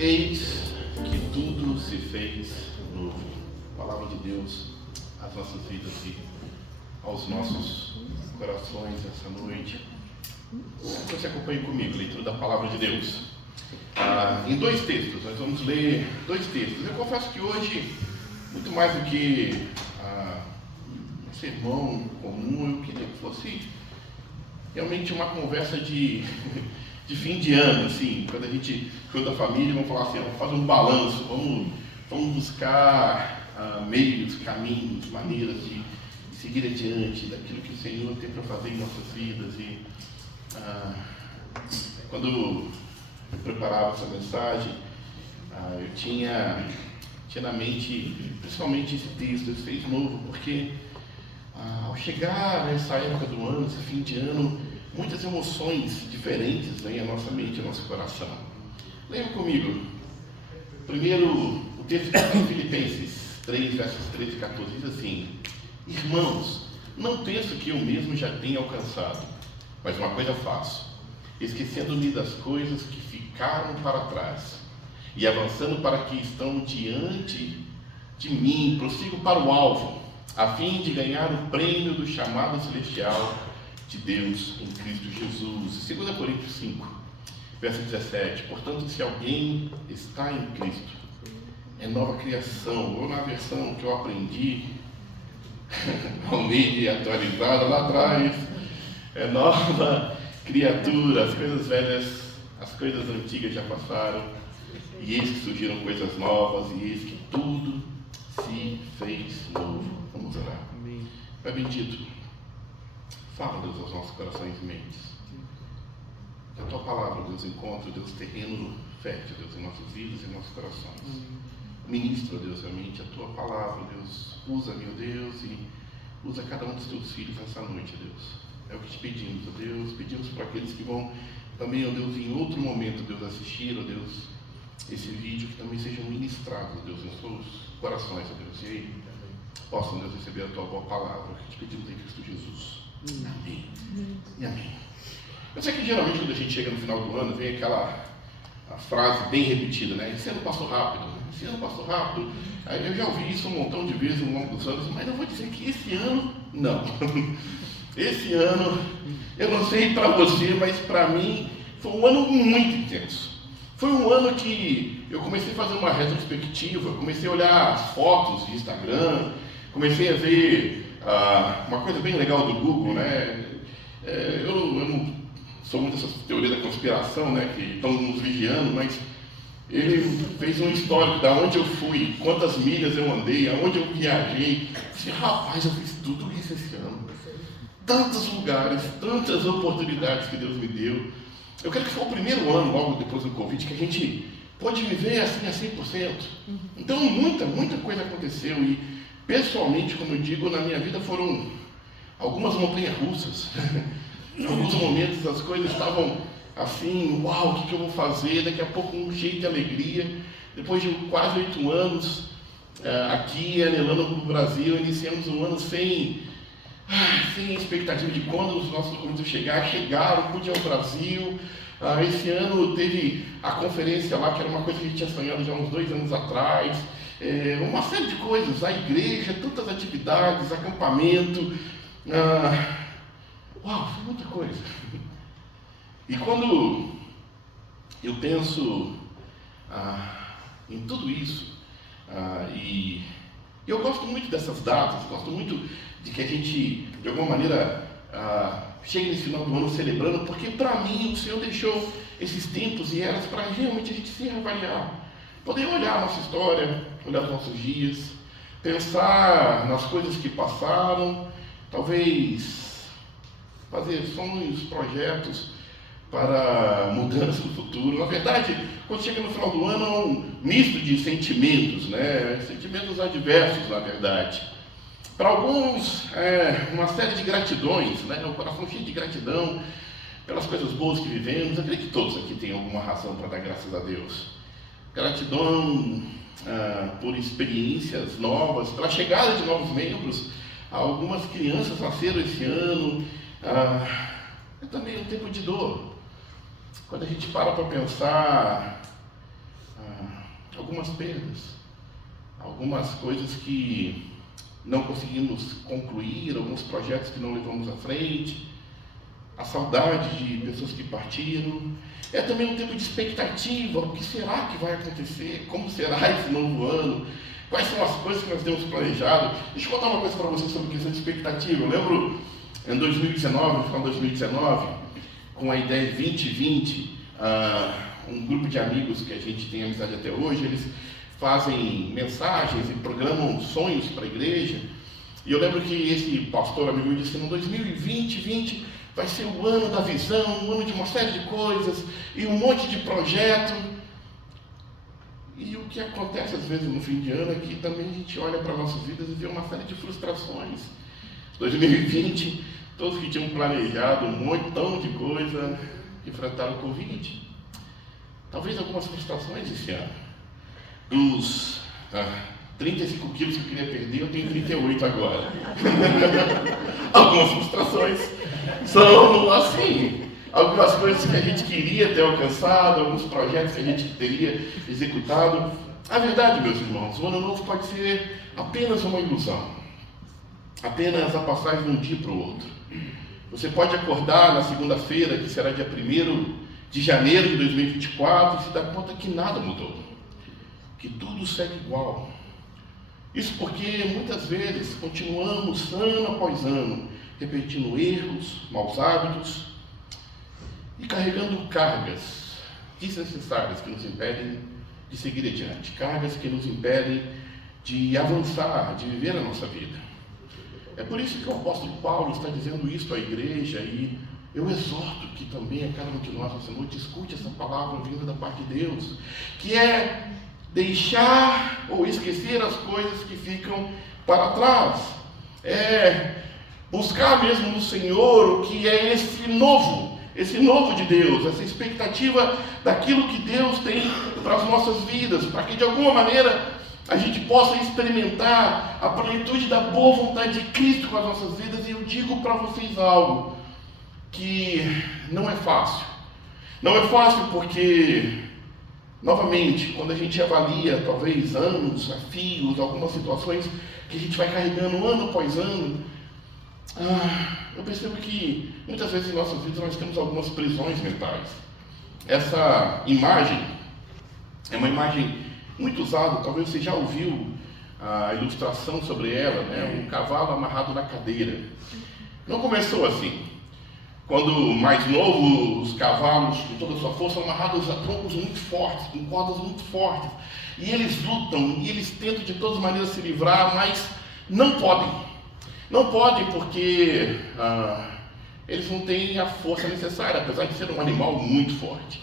Eis que tudo se fez novo. Palavra de Deus às nossas vidas e aos nossos corações essa noite. Então você acompanhe comigo a leitura da Palavra de Deus. Em dois textos, nós vamos ler dois textos. Eu confesso que hoje, muito mais do que um sermão comum, eu queria que fosse realmente uma conversa de fim de ano, assim, quando a gente junta a família, vamos falar assim, vamos fazer um balanço, vamos buscar meios, caminhos, maneiras de seguir adiante daquilo que o Senhor tem para fazer em nossas vidas. E quando eu preparava essa mensagem, eu tinha na mente principalmente esse texto, esse fez novo, porque ao chegar nessa época do ano, esse fim de ano, muitas emoções diferentes vêm à nossa mente e ao nosso coração. Leia comigo. Primeiro, o texto de Filipenses 3, versos 13 e 14, diz assim: Irmãos, não penso que eu mesmo já tenha alcançado, mas uma coisa faço, esquecendo-me das coisas que ficaram para trás e avançando para que estão diante de mim, prossigo para o alvo, a fim de ganhar o prêmio do chamado celestial de Deus em Cristo Jesus. 2 Coríntios 5, verso 17. Portanto, se alguém está em Cristo, é nova criação. Ou na versão que eu aprendi, ao meio de atualizada lá atrás, é nova criatura. As coisas velhas, as coisas antigas já passaram, e eis que surgiram coisas novas, e eis que tudo se fez novo. Vamos orar. Amém. Pai bendito, fala, Deus, aos nossos corações e mentes. Que a Tua palavra, Deus, encontre, Deus, terreno fértil, Deus, em nossas vidas e em nossos corações. Ministra, Deus, realmente a Tua palavra, Deus. Usa, meu Deus, e usa cada um dos Teus filhos nessa noite, Deus. É o que te pedimos, ó Deus. Pedimos para aqueles que vão também, ó Deus, em outro momento, Deus, assistir, ó Deus, esse vídeo, que também sejam ministrados, ó Deus, nos seus corações, ó Deus. E aí possam, Deus, receber a Tua boa palavra, que te pedimos em Cristo Jesus. Amém. E amém. Eu sei que geralmente quando a gente chega no final do ano, vem aquela frase bem repetida, né? Esse ano passou rápido, né? Esse ano passou rápido. Aí eu já ouvi isso um montão de vezes ao longo dos anos, mas eu vou dizer que esse ano, não. Esse ano, eu não sei para você, mas para mim, foi um ano muito intenso. Foi um ano que eu comecei a fazer uma retrospectiva, comecei a olhar as fotos de Instagram, comecei a ver uma coisa bem legal do Google, né? Eu não sou muito dessas teorias da conspiração, né, que estão nos vigiando, mas ele fez um histórico de onde eu fui, quantas milhas eu andei, aonde eu viajei. Eu disse, rapaz, eu fiz tudo isso esse ano. Tantos lugares, tantas oportunidades que Deus me deu. Eu creio que foi o primeiro ano, logo depois do Covid, que a gente pôde viver assim a 100%. Então, muita coisa aconteceu. E, pessoalmente, como eu digo, na minha vida foram algumas montanhas russas. Em alguns momentos as coisas estavam assim, uau, o que eu vou fazer? Daqui a pouco um jeito de alegria. Depois de quase 8 anos aqui, anelando para o Brasil, iniciamos um ano sem expectativa de quando os nossos documentos chegaram, pude ir ao Brasil. Esse ano teve a conferência lá, que era uma coisa que a gente tinha sonhado já uns 2 anos atrás. Uma série de coisas, a igreja, tantas atividades, acampamento. Uau, foi muita coisa. E quando eu penso em tudo isso, e eu gosto muito dessas datas, gosto muito de que a gente, de alguma maneira, chegue nesse final do ano celebrando, porque para mim o Senhor deixou esses tempos e eras para realmente a gente se reavaliar, poder olhar a nossa história, olhar os nossos dias, pensar nas coisas que passaram, talvez fazer sonhos, projetos para mudança no futuro. Na verdade, quando chega no final do ano, é um misto de sentimentos, né? Sentimentos adversos, na verdade. Para alguns, uma série de gratidões, né? O coração cheio de gratidão pelas coisas boas que vivemos. Eu creio que todos aqui têm alguma razão para dar graças a Deus. Gratidão por experiências novas, pela chegada de novos membros. Algumas crianças nasceram esse ano. É também um tempo de dor. Quando a gente para pensar algumas perdas, algumas coisas que não conseguimos concluir, alguns projetos que não levamos à frente, a saudade de pessoas que partiram. É também um tempo de expectativa: o que será que vai acontecer? Como será esse novo ano? Quais são as coisas que nós temos planejado? Deixa eu contar uma coisa para vocês sobre questão de expectativa. Eu lembro em 2019, no final de 2019, com a ideia 2020, um grupo de amigos que a gente tem amizade até hoje, eles fazem mensagens e programam sonhos para a igreja. E eu lembro que esse pastor amigo disse que no 2020 vai ser o ano da visão, um ano de uma série de coisas e um monte de projeto. E o que acontece às vezes no fim de ano é que também a gente olha para nossas vidas e vê uma série de frustrações. 2020, todos que tinham planejado um montão de coisa enfrentaram o Covid. Talvez algumas frustrações esse ano. Dos 35 quilos que eu queria perder, eu tenho 38 agora. Algumas frustrações são assim. Algumas coisas que a gente queria ter alcançado, alguns projetos que a gente teria executado. A verdade, meus irmãos, o ano novo pode ser apenas uma ilusão. Apenas a passagem de um dia para o outro. Você pode acordar na segunda-feira, que será dia 1º de janeiro de 2024, e se dar conta que nada mudou. Que tudo segue igual. Isso porque muitas vezes continuamos ano após ano repetindo erros, maus hábitos e carregando cargas desnecessárias que nos impedem de seguir adiante, cargas que nos impedem de avançar, de viver a nossa vida. É por isso que o apóstolo Paulo está dizendo isso à igreja, e eu exorto que também a cada um de nós nessa noite escute essa palavra vinda da parte de Deus, que é deixar ou esquecer as coisas que ficam para trás, é buscar mesmo no Senhor o que é esse novo de Deus, essa expectativa daquilo que Deus tem para as nossas vidas, para que de alguma maneira a gente possa experimentar a plenitude da boa vontade de Cristo com as nossas vidas. E eu digo para vocês algo que não é fácil. Não é fácil porque, novamente, quando a gente avalia talvez anos, desafios, algumas situações que a gente vai carregando ano após ano, eu percebo que muitas vezes em nossas vidas nós temos algumas prisões mentais. Essa imagem é uma imagem muito usada, talvez você já ouviu a ilustração sobre ela, né? Um cavalo amarrado na cadeira. Não começou assim. Quando mais novo, os cavalos, com toda a sua força, são amarrados a troncos muito fortes, com cordas muito fortes. E eles lutam, e eles tentam de todas as maneiras se livrar, mas não podem. Não podem porque eles não têm a força necessária, apesar de ser um animal muito forte.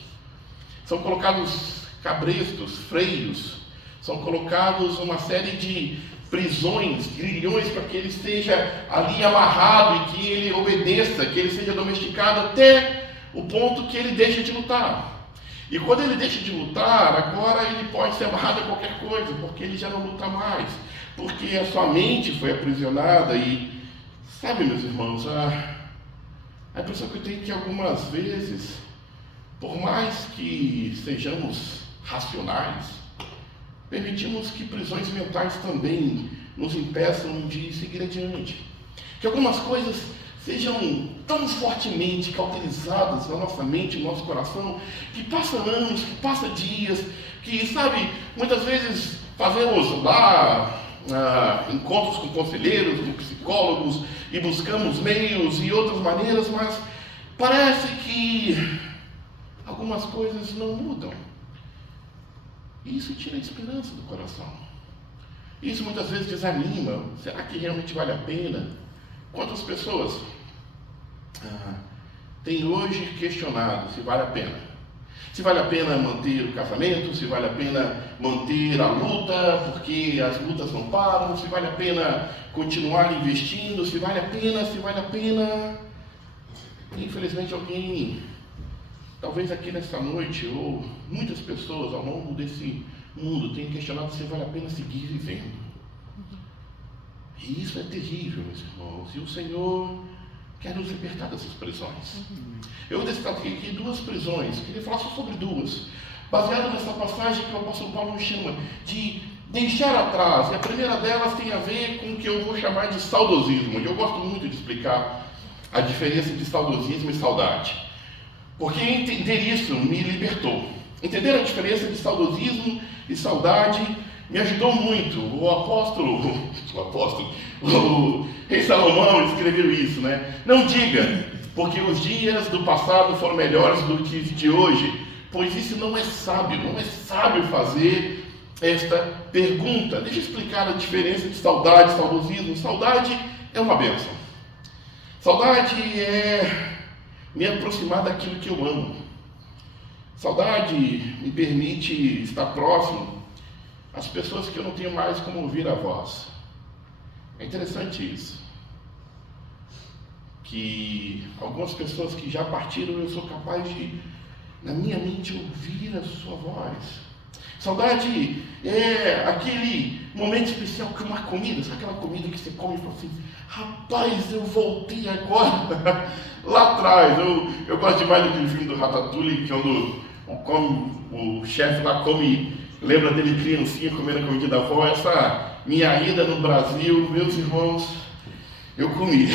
São colocados cabrestos, freios, são colocados uma série de prisões, grilhões, para que ele esteja ali amarrado e que ele obedeça, que ele seja domesticado até o ponto que ele deixe de lutar. E quando ele deixa de lutar, agora ele pode ser amarrado a qualquer coisa, porque ele já não luta mais, porque a sua mente foi aprisionada. E sabe, meus irmãos, a impressão que eu tenho é que algumas vezes, por mais que sejamos racionais, permitimos que prisões mentais também nos impeçam de seguir adiante. Que algumas coisas sejam tão fortemente cauterizadas na nossa mente, no nosso coração, que passam anos, que passam dias, que, sabe, muitas vezes fazemos lá encontros com conselheiros, com psicólogos, e buscamos meios e outras maneiras, mas parece que algumas coisas não mudam. E isso tira a esperança do coração. Isso muitas vezes desanima. Será que realmente vale a pena? Quantas pessoas têm hoje questionado se vale a pena? Se vale a pena manter o casamento, se vale a pena manter a luta, porque as lutas não param, se vale a pena continuar investindo, se vale a pena. Infelizmente alguém, talvez aqui nessa noite, ou muitas pessoas ao longo desse mundo tenham questionado se vale a pena seguir vivendo. E isso é terrível, meus irmãos. E o Senhor quer nos libertar dessas prisões. Eu destaquei aqui duas prisões, queria falar só sobre duas. baseado nessa passagem que o apóstolo Paulo nos chama de deixar atrás. E a primeira delas tem a ver com o que eu vou chamar de saudosismo. E eu gosto muito de explicar a diferença de saudosismo e saudade, porque entender isso me libertou. Entender a diferença de saudosismo e saudade me ajudou muito. O rei Salomão escreveu isso, né? Não diga, porque os dias do passado foram melhores do que os de hoje, pois isso não é sábio fazer esta pergunta. Deixa eu explicar a diferença de saudade e saudosismo. Saudade é uma bênção. Saudade é me aproximar daquilo que eu amo. Saudade me permite estar próximo às pessoas que eu não tenho mais como ouvir a voz. É interessante isso, que algumas pessoas que já partiram, eu sou capaz de, na minha mente, ouvir a sua voz. Saudade é aquele momento especial que uma comida, sabe aquela comida que você come e fala assim, rapaz, eu voltei agora, lá atrás. Eu gosto demais daquele filme do Ratatouille, quando o chefe lá come, lembra dele criancinha comendo a comida da avó. Essa minha ida no Brasil, meus irmãos, eu comi.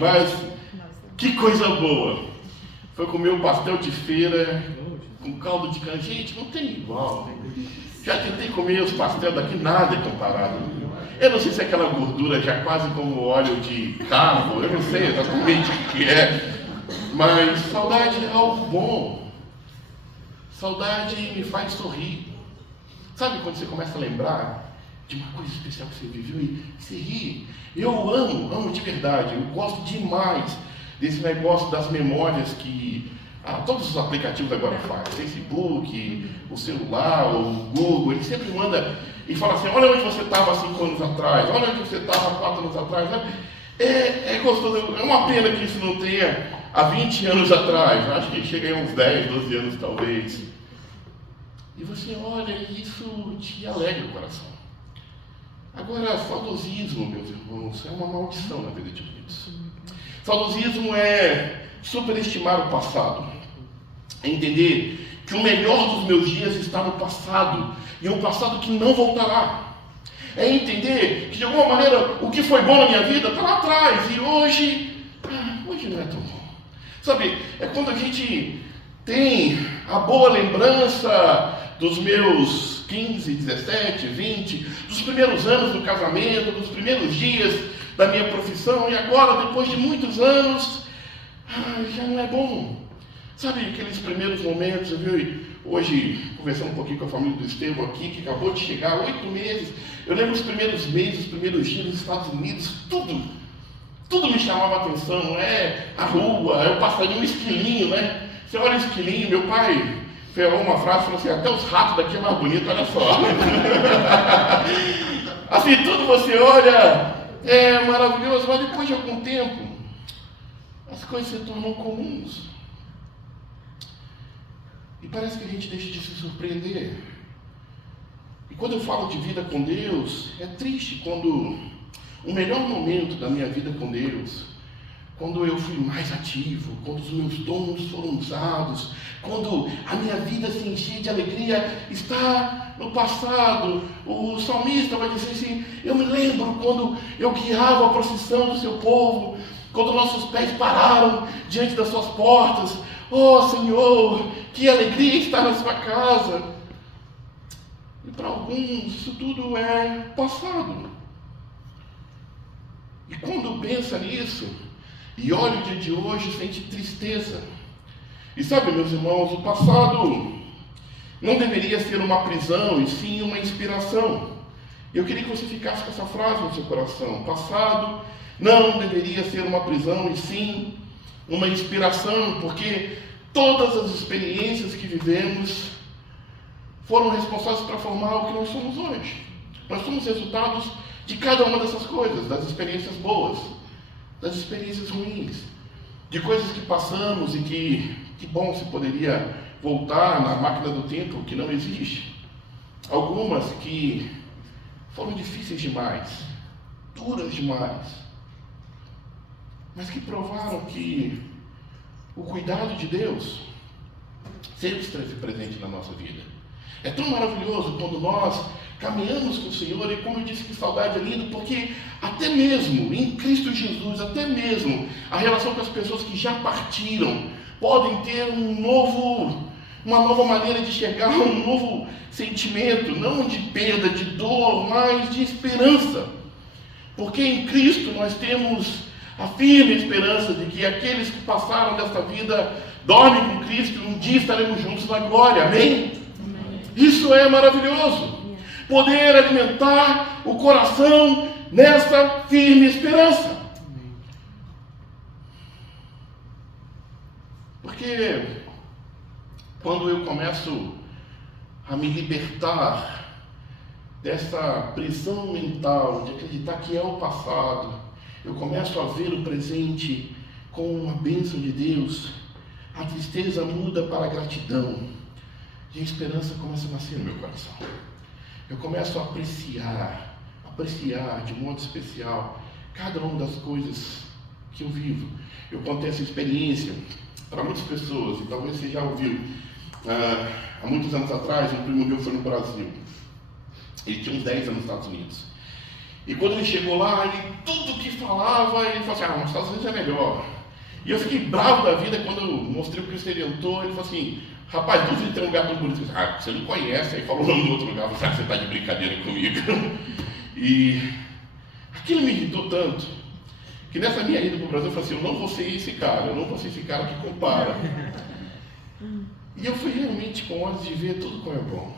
Mas que coisa boa foi comer o pastel de feira com caldo de cana. Gente, não tem igual. Já tentei comer os pastéis daqui, nada é comparado. Eu não sei se é aquela gordura já quase como óleo de carro, eu não sei exatamente o que é, mas saudade é algo bom. Saudade me faz sorrir. Sabe quando você começa a lembrar de uma coisa especial que você viveu e você ri? Eu amo de verdade, eu gosto demais desse negócio das memórias que todos os aplicativos agora fazem. Facebook, o celular, o Google, ele sempre manda e fala assim, olha onde você estava 5 anos atrás, olha onde você estava 4 anos atrás. É gostoso, é uma pena que isso não tenha há 20 anos atrás, acho que chega a uns 10, 12 anos talvez. E você olha e isso te alegra o coração. Agora, saudosismo, meus irmãos, é uma maldição na vida de muitos. Saudosismo é superestimar o passado, é entender que o melhor dos meus dias está no passado, e é um passado que não voltará. É entender que de alguma maneira o que foi bom na minha vida está lá atrás, e hoje não é tão bom. Sabe, é quando a gente tem a boa lembrança dos meus 15, 17, 20, dos primeiros anos do casamento, dos primeiros dias da minha profissão, e agora, depois de muitos anos, já não é bom. Sabe aqueles primeiros momentos, viu? Hoje, conversando um pouquinho com a família do Estevão aqui, que acabou de chegar, 8 meses, eu lembro os primeiros meses, os primeiros dias nos Estados Unidos, tudo me chamava a atenção, a rua, o passarinho, o esquilinho, né? Você olha o esquilinho, meu pai falou uma frase, falou assim, até os ratos daqui é mais bonito, olha só. Assim, tudo você olha, é maravilhoso, mas depois de algum tempo, as coisas se tornam comuns. E parece que a gente deixa de se surpreender. E quando eu falo de vida com Deus, é triste quando o melhor momento da minha vida com Deus, quando eu fui mais ativo, quando os meus dons foram usados, quando a minha vida se enchia de alegria, está no passado. O salmista vai dizer assim, eu me lembro quando eu guiava a procissão do seu povo, quando nossos pés pararam diante das suas portas. Oh Senhor, que alegria estar na sua casa. E para alguns isso tudo é passado. E quando pensa nisso, e olha o dia de hoje, sente tristeza. E sabe, meus irmãos, o passado não deveria ser uma prisão, e sim uma inspiração. Eu queria que você ficasse com essa frase no seu coração. O passado não deveria ser uma prisão, e sim uma inspiração, porque todas as experiências que vivemos foram responsáveis para formar o que nós somos hoje. Nós somos resultados de cada uma dessas coisas, das experiências boas, das experiências ruins, de coisas que passamos e que bom se poderia voltar na máquina do tempo que não existe. Algumas que foram difíceis demais, duras demais, mas que provaram que o cuidado de Deus sempre esteve presente na nossa vida. É tão maravilhoso quando nós caminhamos com o Senhor, e como eu disse, que saudade é lindo, porque até mesmo em Cristo Jesus, até mesmo a relação com as pessoas que já partiram, podem ter uma nova maneira de chegar, um novo sentimento, não de perda, de dor, mas de esperança. Porque em Cristo nós temos a firme esperança de que aqueles que passaram desta vida dormem com Cristo e um dia estaremos juntos na glória. Amém? Amém. Isso é maravilhoso. Poder alimentar o coração nessa firme esperança. Porque quando eu começo a me libertar dessa prisão mental de acreditar que é o passado, eu começo a ver o presente com a bênção de Deus, a tristeza muda para a gratidão e a esperança começa a nascer no meu coração. Eu começo a apreciar de modo especial cada uma das coisas que eu vivo. Eu contei essa experiência para muitas pessoas, e talvez você já ouviu. Há muitos anos atrás, um primo meu foi no Brasil. Ele tinha uns 10 anos nos Estados Unidos. E quando ele chegou lá, tudo que falava, ele falou assim, nos Estados Unidos é melhor. E eu fiquei bravo da vida quando eu mostrei o Cristo Redentor. Ele falou assim, rapaz, dúvida de ter um lugar tão bonito. Você não conhece. Aí falou o nome do outro lugar. Eu falei, você está de brincadeira comigo. E aquilo me irritou tanto, que nessa minha ida para o Brasil eu falei assim, eu não vou ser esse cara, que compara. E eu fui realmente com olhos de ver tudo como é bom.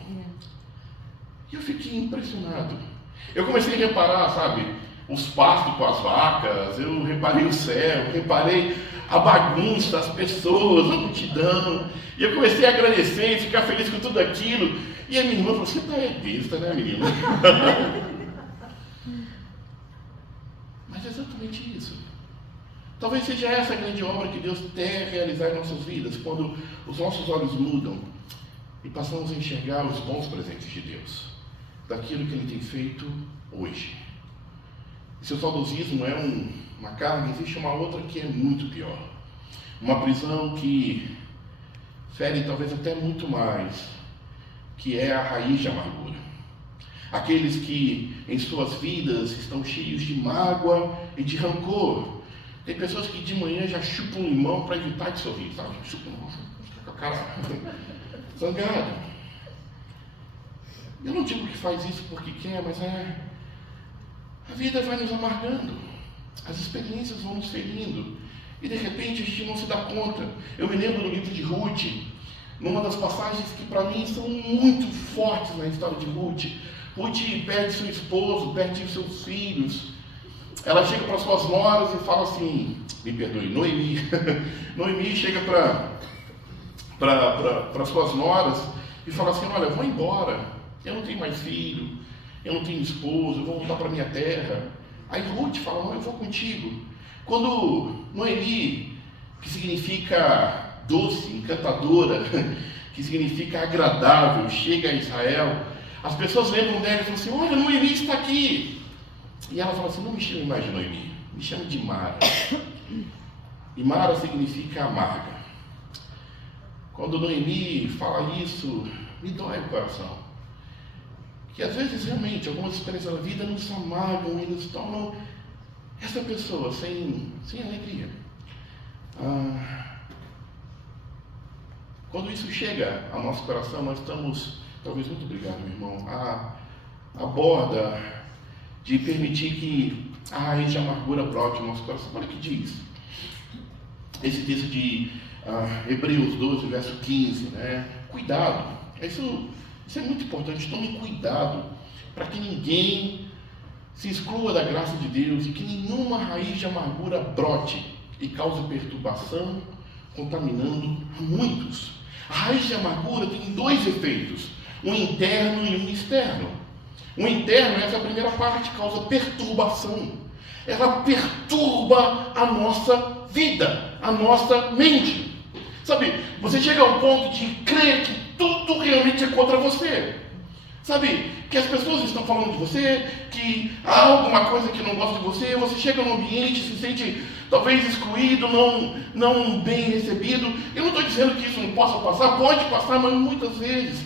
E eu fiquei impressionado. Eu comecei a reparar, sabe, os pastos com as vacas, eu reparei o céu, eu reparei a bagunça, as pessoas, a multidão. E eu comecei a agradecer e ficar feliz com tudo aquilo. E a minha irmã falou, você tá besta, né, menina? Mas é exatamente isso. Talvez seja essa a grande obra que Deus quer realizar em nossas vidas, quando os nossos olhos mudam e passamos a enxergar os bons presentes de Deus, daquilo que Ele tem feito hoje. E se o saudosismo é uma carga, existe uma outra que é muito pior. Uma prisão que fere talvez até muito mais, que é a raiz de amargura. Aqueles que em suas vidas estão cheios de mágoa e de rancor. Tem pessoas que de manhã já chupam um limão para evitar de sorrir, sabe? Chupam, fica com a cara zangada. Eu não digo que faz isso porque quer, mas a vida vai nos amargando. As experiências vão nos ferindo. E de repente a gente não se dá conta. Eu me lembro no livro de Ruth, numa das passagens que para mim são muito fortes na história de Ruth. Ruth perde seu esposo, perde seus filhos. Ela chega para suas noras e fala assim, me perdoe, Noemi. Noemi chega para suas noras e fala assim, olha, eu vou embora, eu não tenho mais filho, eu não tenho esposo, eu vou voltar para minha terra. Aí Ruth fala, não, eu vou contigo. Quando Noemi, que significa doce, encantadora, que significa agradável, chega a Israel, as pessoas lembram dela e falam assim, olha, Noemi está aqui. E ela fala assim, não me chame mais de Noemi, me chame de Mara. E Mara significa amarga. Quando Noemi fala isso, me dói o coração. Que às vezes realmente algumas experiências da vida nos amargam e nos tornam essa pessoa sem alegria. Quando isso chega ao nosso coração, nós estamos, talvez, muito obrigado, meu irmão, a borda de permitir que a raiz de amargura brote no nosso coração. Olha o que diz esse texto de Hebreus 12, verso 15, né? Cuidado, isso é muito importante. Tome cuidado para que ninguém se exclua da graça de Deus e que nenhuma raiz de amargura brote e cause perturbação, contaminando a muitos. A raiz de amargura tem dois efeitos, um interno e um externo. O interno, essa primeira parte, causa perturbação. Ela perturba a nossa vida, a nossa mente. Sabe, você chega a um ponto de crer que tudo realmente é contra você. Sabe, que as pessoas estão falando de você, que há alguma coisa que não gosta de você, você chega num ambiente, se sente talvez excluído, não bem recebido. Eu não estou dizendo que isso não possa passar, pode passar, mas muitas vezes,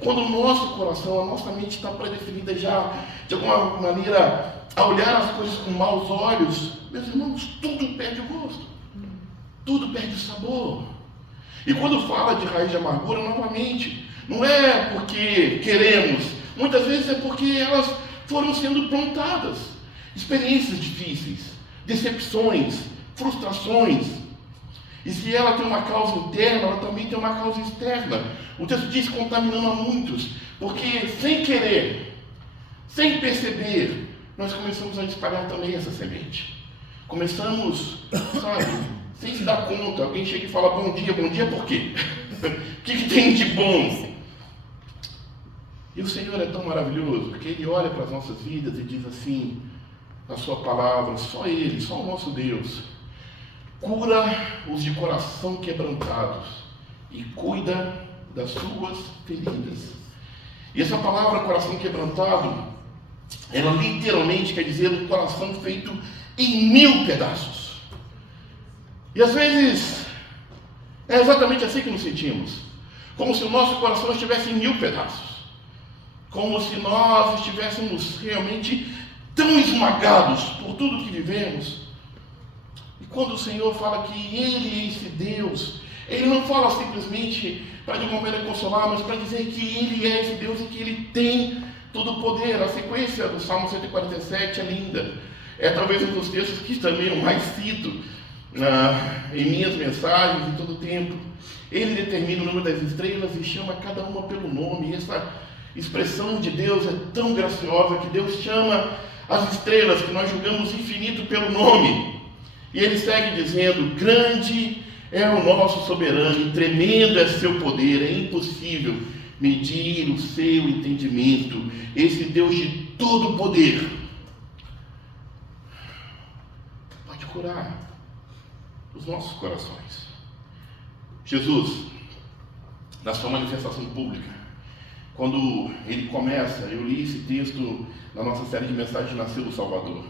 quando o nosso coração, a nossa mente está predefinida já, de alguma maneira, a olhar as coisas com maus olhos, meus irmãos, tudo perde o gosto, tudo perde o sabor. E quando fala de raiz de amargura, novamente, não é porque queremos, muitas vezes é porque elas foram sendo plantadas. Experiências difíceis, decepções, frustrações. E se ela tem uma causa interna, ela também tem uma causa externa. O texto diz contaminando a muitos, porque sem querer, sem perceber, nós começamos a espalhar também essa semente. Começamos, sabe, sem se dar conta. Alguém chega e fala bom dia por quê? O que tem de bom? E o Senhor é tão maravilhoso, que Ele olha para as nossas vidas e diz assim, na sua palavra, só Ele, só o nosso Deus, cura os de coração quebrantados e cuida das suas feridas. E essa palavra coração quebrantado, ela literalmente quer dizer um coração feito em 1000 pedaços. E às vezes, é exatamente assim que nos sentimos, como se o nosso coração estivesse em 1000 pedaços. Como se nós estivéssemos realmente tão esmagados por tudo que vivemos. E quando o Senhor fala que Ele é esse Deus, Ele não fala simplesmente para de uma maneira consolar, mas para dizer que Ele é esse Deus e que Ele tem todo o poder. A sequência do Salmo 147 é linda. É talvez um dos textos que também eu mais cito em minhas mensagens em todo o tempo. Ele determina o número das estrelas e chama cada uma pelo nome. E essa expressão de Deus é tão graciosa que Deus chama as estrelas, que nós julgamos infinito, pelo nome. E Ele segue dizendo, grande é o nosso soberano e tremendo é seu poder, é impossível medir o seu entendimento. Esse Deus de todo poder pode curar os nossos corações. Jesus, na sua manifestação pública, quando ele começa, eu li esse texto na nossa série de mensagens Nasceu o Salvador.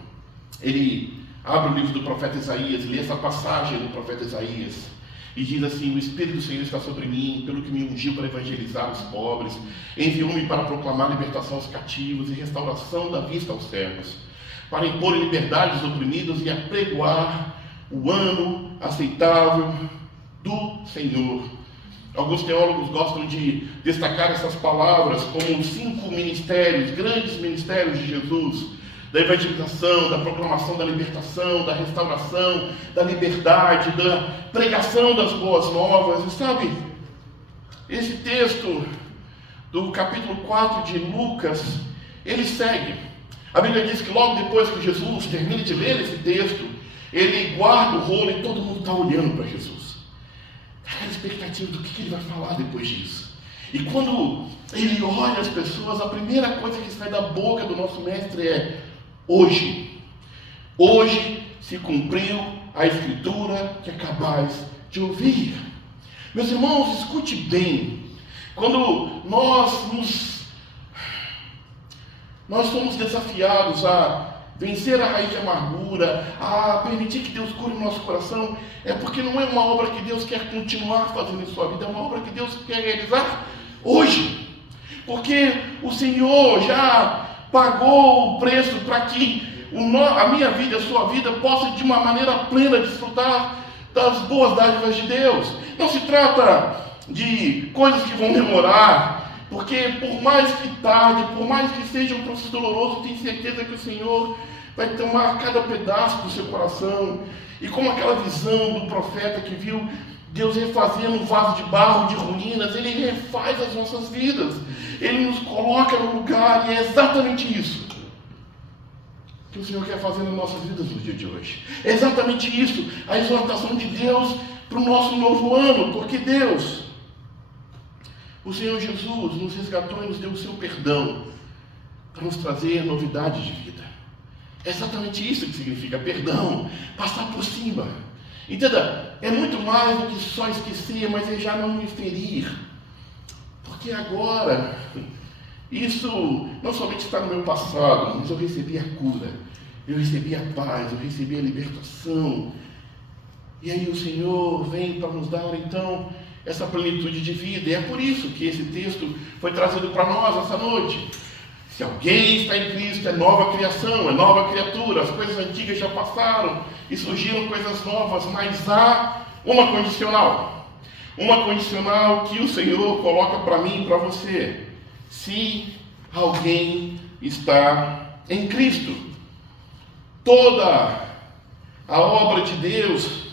Ele abre o livro do profeta Isaías, lê essa passagem do profeta Isaías e diz assim, o Espírito do Senhor está sobre mim, pelo que me ungiu para evangelizar os pobres, enviou-me para proclamar libertação aos cativos e restauração da vista aos cegos, para impor em liberdade os oprimidos e apregoar o ano aceitável do Senhor. Alguns teólogos gostam de destacar essas palavras como os 5 ministérios, grandes ministérios de Jesus, da evangelização, da proclamação da libertação, da restauração, da liberdade, da pregação das boas novas. E sabe, esse texto do capítulo 4 de Lucas, ele segue. A Bíblia diz que logo depois que Jesus termina de ler esse texto, ele guarda o rolo e todo mundo está olhando para Jesus. Aquela expectativa do que ele vai falar depois disso. E quando ele olha as pessoas, a primeira coisa que sai da boca do nosso mestre é: hoje se cumpriu a escritura que acabais de ouvir. Meus irmãos, escute bem. Quando nós somos desafiados a vencer a raiz de amargura, a permitir que Deus cure o nosso coração, é porque não é uma obra que Deus quer continuar fazendo em sua vida, é uma obra que Deus quer realizar hoje. Porque o Senhor já pagou o preço para que a minha vida e a sua vida possa de uma maneira plena desfrutar das boas dádivas de Deus. Não se trata de coisas que vão demorar, porque por mais que tarde, por mais que seja um processo doloroso, tenho certeza que o Senhor vai tomar cada pedaço do seu coração. E como aquela visão do profeta que viu Deus refazendo um vaso de barro, de ruínas, Ele refaz as nossas vidas. Ele nos coloca no lugar, e é exatamente isso que o Senhor quer fazer nas nossas vidas no dia de hoje. É exatamente isso, a exortação de Deus para o nosso novo ano, porque Deus, o Senhor Jesus, nos resgatou e nos deu o seu perdão para nos trazer novidade de vida. É exatamente isso que significa perdão, passar por cima. Entenda, é muito mais do que só esquecer, mas é já não me ferir. Porque agora Isso não somente está no meu passado, mas eu recebi a cura, eu recebi a paz, eu recebi a libertação. E aí o Senhor vem para nos dar, então, essa plenitude de vida. E é por isso que esse texto foi trazido para nós essa noite. Se alguém está em Cristo, é nova criação, é nova criatura. As coisas antigas já passaram e surgiram coisas novas, mas há uma condicional. Uma condicional que o Senhor coloca para mim e para você. Se alguém está em Cristo. Toda a obra de Deus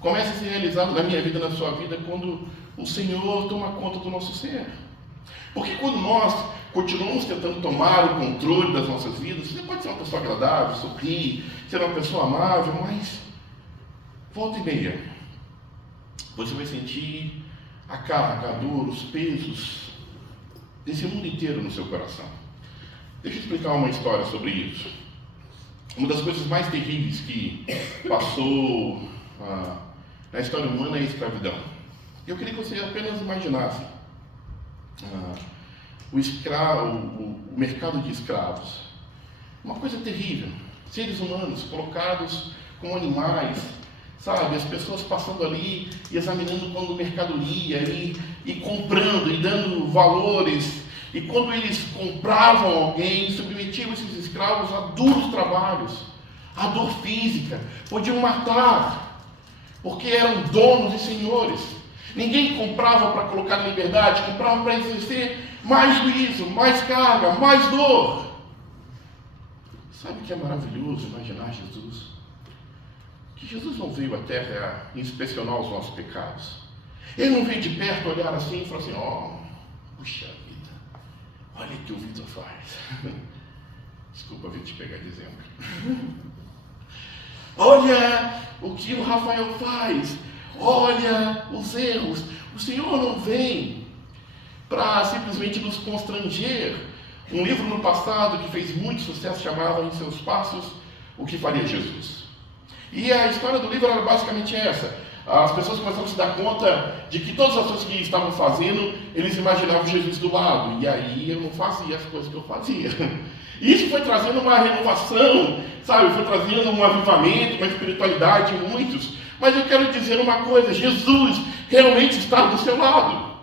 começa a ser realizada na minha vida, na sua vida, quando o Senhor toma conta do nosso ser. Porque quando nós continuamos tentando tomar o controle das nossas vidas, você pode ser uma pessoa agradável, sorrir, ser uma pessoa amável, mas volta e meia, você vai sentir a carga, a dor, os pesos desse mundo inteiro no seu coração. Deixa eu explicar uma história sobre isso. Uma das coisas mais terríveis que passou na história humana é a escravidão. Eu queria que você apenas imaginasse o mercado de escravos. Uma coisa terrível. Seres humanos colocados como animais, sabe? As pessoas passando ali e examinando quando mercadoria e comprando e dando valores. E quando eles compravam alguém, submetiam esses escravos a duros trabalhos, a dor física, podiam matar, porque eram donos e senhores. Ninguém comprava para colocar na liberdade, comprava para exercer mais juízo, mais carga, mais dor. Sabe o que é maravilhoso imaginar Jesus? Que Jesus não veio à terra inspecionar os nossos pecados. Ele não veio de perto olhar assim e falar assim, puxa vida, olha o que o Vitor faz. Desculpa vir te pegar de exemplo. Olha o que o Rafael faz. Olha os erros. O Senhor não vem para simplesmente nos constranger. Um livro no passado que fez muito sucesso chamava Em Seus Passos, O que Faria Jesus. E a história do livro era basicamente essa. As pessoas começaram a se dar conta de que todas as coisas que estavam fazendo, eles imaginavam Jesus do lado. E aí eu não fazia as coisas que eu fazia. E isso foi trazendo uma renovação, sabe? Foi trazendo um avivamento, uma espiritualidade em muitos. Mas eu quero dizer uma coisa, Jesus realmente está do seu lado.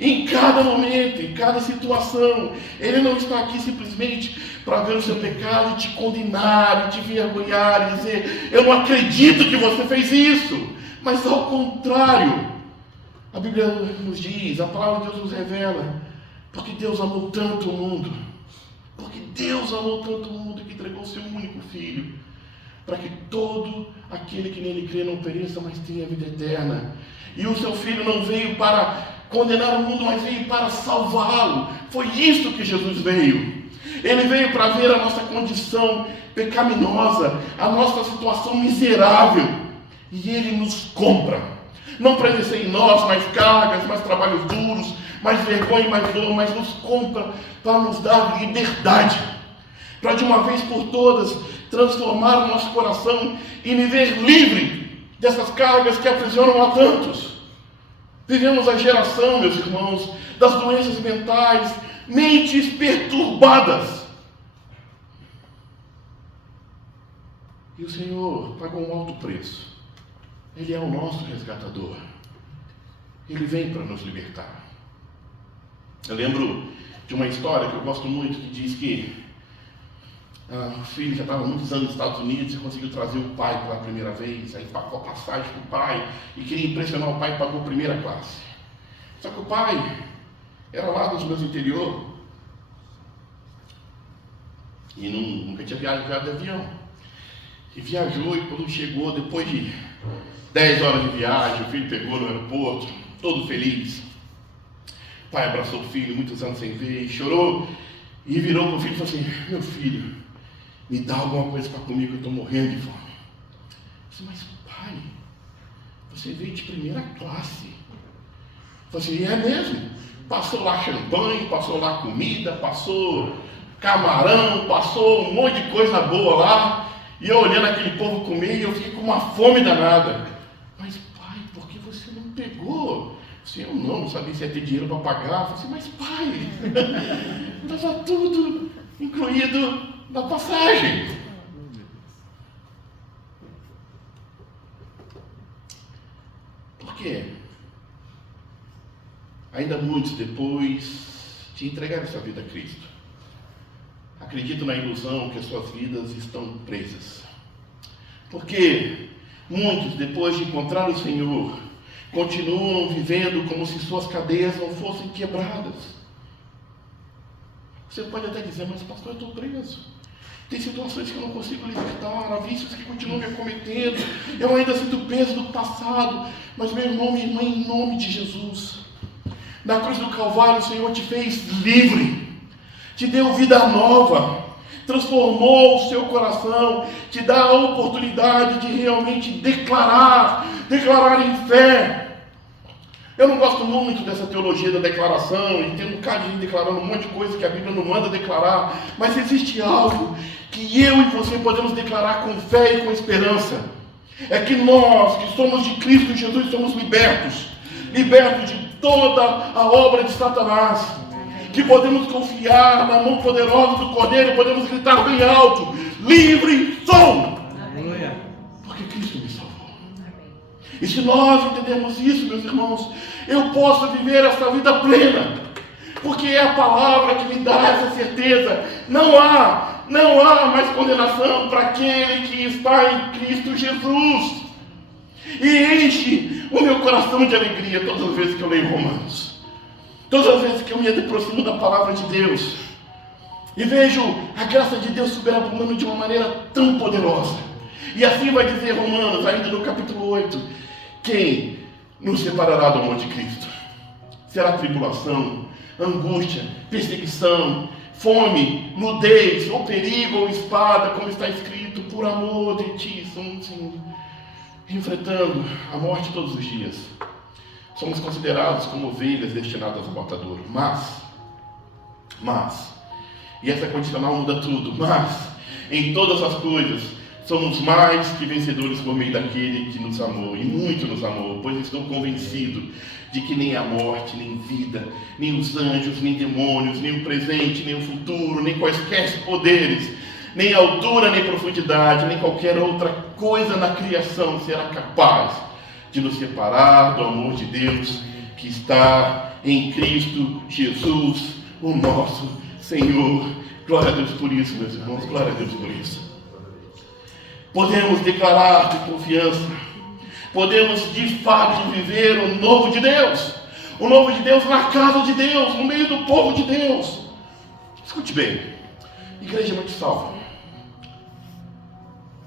Em cada momento, em cada situação. Ele não está aqui simplesmente para ver o seu pecado e te condenar, e te envergonhar, e dizer, eu não acredito que você fez isso. Mas ao contrário, a Bíblia nos diz, a palavra de Deus nos revela, porque Deus amou tanto o mundo, porque Deus amou tanto o mundo que entregou o seu único Filho, para que todo aquele que nele crê não pereça, mas tenha vida eterna. E o seu Filho não veio para condenar o mundo, mas veio para salvá-lo. Foi isso que Jesus veio. Ele veio para ver a nossa condição pecaminosa, a nossa situação miserável. E Ele nos compra. Não para exercer em nós mais cargas, mais trabalhos duros, mais vergonha e mais dor, mas nos compra para nos dar liberdade. Para de uma vez por todas transformar o nosso coração e viver livre dessas cargas que aprisionam a tantos. Vivemos a geração, meus irmãos, das doenças mentais, mentes perturbadas. E o Senhor pagou um alto preço. Ele é o nosso resgatador. Ele vem para nos libertar. Eu lembro de uma história que eu gosto muito, que diz que o filho já estava há muitos anos nos Estados Unidos e conseguiu trazer o pai pela primeira vez. Aí pagou a passagem para o pai e queria impressionar o pai e pagou primeira classe. Só que o pai era lá dos meus interior e nunca tinha viajado de avião. E viajou, e quando chegou, depois de 10 horas de viagem, o filho pegou no aeroporto, todo feliz. O pai abraçou o filho, muitos anos sem ver, e chorou, e virou para o filho e falou assim, meu filho, me dá alguma coisa para comer que eu estou morrendo de fome. Eu disse, mas pai, você veio de primeira classe. Eu falei assim, é mesmo? Passou lá champanhe, passou lá comida, passou camarão, passou um monte de coisa boa lá, e eu olhando aquele povo comer, e eu fiquei com uma fome danada. Mas pai, por que você não pegou Assim, eu não sabia se ia ter dinheiro para pagar. Eu falei assim, mas pai, estava tudo incluído na passagem. Por quê? Ainda muitos depois de entregar sua vida a Cristo, acreditam na ilusão que as suas vidas estão presas. Porque muitos, depois de encontrar o Senhor, continuam vivendo como se suas cadeias não fossem quebradas. Você pode até dizer, mas pastor, eu estou preso. Tem situações que eu não consigo libertar, há vícios que continuam me acometendo, eu ainda sinto o peso do passado. Mas meu irmão, minha irmã, em nome de Jesus, na cruz do Calvário o Senhor te fez livre, te deu vida nova, transformou o seu coração, te dá a oportunidade de realmente declarar em fé. Eu não gosto muito dessa teologia da declaração, e tem um bocado de gente declarando um monte de coisa que a Bíblia não manda declarar, mas existe algo que eu e você podemos declarar com fé e com esperança. É que nós, que somos de Cristo Jesus, somos libertos de toda a obra de Satanás, que podemos confiar na mão poderosa do Cordeiro, podemos gritar bem alto, livre sou, porque Cristo me salvou. E se nós entendermos isso, meus irmãos, eu posso viver essa vida plena, porque é a palavra que me dá essa certeza. Não há mais condenação para aquele que está em Cristo Jesus. E enche o meu coração de alegria todas as vezes que eu leio Romanos, todas as vezes que eu me aproximo da palavra de Deus e vejo a graça de Deus superabundando de uma maneira tão poderosa. E assim vai dizer Romanos, ainda no capítulo 8, quem nos separará do amor de Cristo? Será tribulação, angústia, perseguição, fome, nudez, ou perigo, ou espada, como está escrito, por amor de ti, somos enfrentando a morte todos os dias. Somos considerados como ovelhas destinadas ao matadouro. Mas, e essa condicional muda tudo, mas, em todas as coisas, somos mais que vencedores por meio daquele que nos amou, e muito nos amou, pois estou convencido de que nem a morte, nem vida, nem os anjos, nem demônios, nem o presente, nem o futuro, nem quaisquer poderes, nem altura, nem profundidade, nem qualquer outra coisa na criação será capaz de nos separar do amor de Deus que está em Cristo Jesus, o nosso Senhor. Glória a Deus por isso, meus irmãos, glória a Deus por isso. Podemos declarar de confiança, podemos de fato viver o novo de Deus na casa de Deus, no meio do povo de Deus. Escute bem, a igreja não te salva,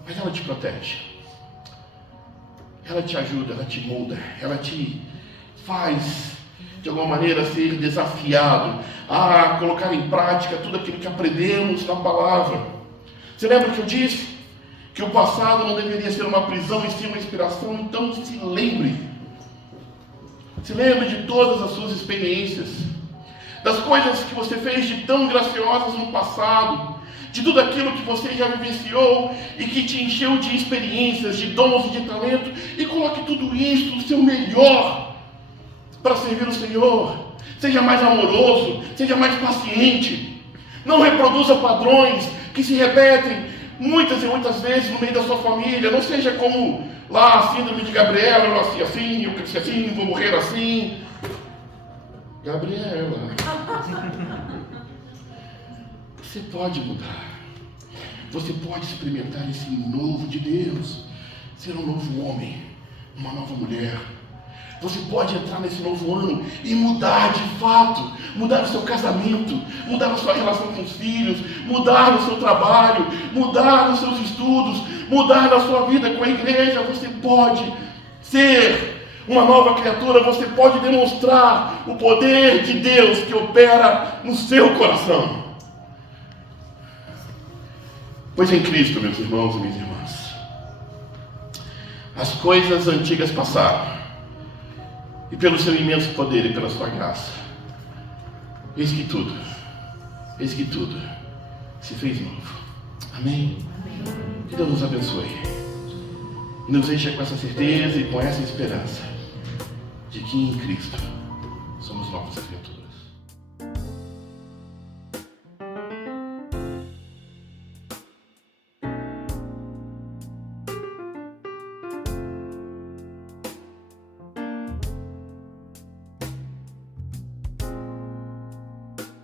mas ela te protege, ela te ajuda, ela te molda, ela te faz de alguma maneira ser desafiado a colocar em prática tudo aquilo que aprendemos na palavra. Você lembra que eu disse que o passado não deveria ser uma prisão e sim uma inspiração? Então se lembre de todas as suas experiências, das coisas que você fez de tão graciosas no passado, de tudo aquilo que você já vivenciou e que te encheu de experiências, de dons e de talento, e coloque tudo isso, o seu melhor, para servir o Senhor. Seja mais amoroso, seja mais paciente, não reproduza padrões que se repetem muitas e muitas vezes no meio da sua família. Não seja como lá a síndrome de Gabriela, eu nasci assim, eu cresci assim, vou morrer assim. Gabriela, você pode mudar, você pode experimentar esse novo de Deus, ser um novo homem, uma nova mulher. Você pode entrar nesse novo ano e mudar de fato, mudar o seu casamento, mudar a sua relação com os filhos, mudar no seu trabalho, mudar nos seus estudos, mudar na sua vida com a igreja. Você pode ser uma nova criatura, você pode demonstrar o poder de Deus que opera no seu coração. Pois em Cristo, meus irmãos e minhas irmãs, as coisas antigas passaram, e pelo seu imenso poder e pela sua graça, eis que tudo se fez novo. Amém? Que Deus nos abençoe e nos encha com essa certeza e com essa esperança de que em Cristo